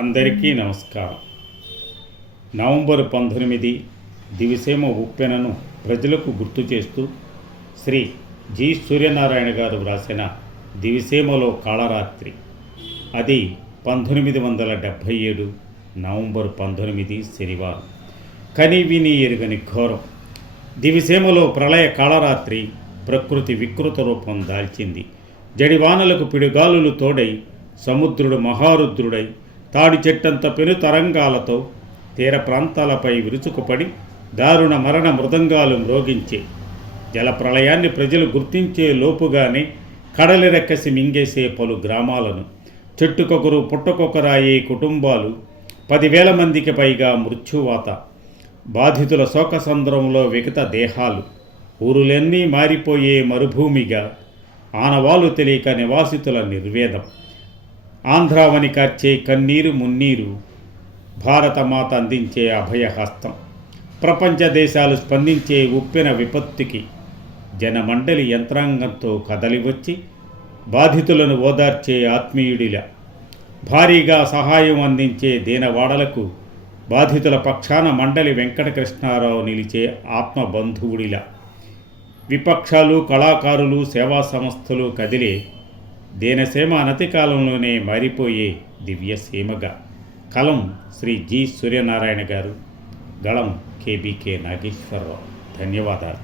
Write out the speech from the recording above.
అందరికీ నమస్కారం. నవంబర్ 19 దివిసీమ ఉప్పెనను ప్రజలకు గుర్తు చేస్తూ శ్రీ జి సూర్యనారాయణ గారు వ్రాసిన దివిసీమలో కాళరాత్రి, అది 1977 నవంబర్ 19 శనివారం. కని విని ఎరుగని ఘోరం. దివిసీమలో ప్రళయ కాళరాత్రి ప్రకృతి వికృత రూపం దాల్చింది. జడివానలకు పిడుగాలులు తోడై సముద్రుడు మహారుద్రుడై తాడి చెట్టంత పెను తరంగాలతో తీర ప్రాంతాలపై విరుచుకుపడి దారుణ మరణ మృదంగాలు మ్రోగించే జల ప్రళయాన్ని ప్రజలు గుర్తించే లోపుగానే కడలి రెక్కసి మింగేసే పలు గ్రామాలను, చెట్టుకొకరు పుట్టకొకరాయే కుటుంబాలు, 10,000 మందికి పైగా మృత్యువాత, బాధితుల శోకసంద్రంలో వికట దేహాలు, ఊరులన్నీ మారిపోయే మరుభూమిగా, ఆనవాలు తెలియక నివాసితుల నిర్వేదం, ఆంధ్రావని కార్చే కన్నీరు మున్నీరు, భారతమాత అందించే అభయహస్తం, ప్రపంచ దేశాలు స్పందించే ఉప్పెన విపత్తుకి జనమండలి యంత్రాంగంతో కదలివచ్చి బాధితులను ఓదార్చే ఆత్మీయుడిలా, భారీగా సహాయం అందించే దీనవాడలకు బాధితుల పక్షాన మండలి వెంకటకృష్ణారావు నిలిచే ఆత్మబంధువుడిలా, విపక్షాలు, కళాకారులు, సేవా సంస్థలు కదిలే దీనసీమ అనతి కాలంలోనే మారిపోయే దివ్యసీమగా. కలం శ్రీ జి సూర్యనారాయణ గారు, గళం కేబీకే నాగేశ్వరరావు. ధన్యవాదాలు.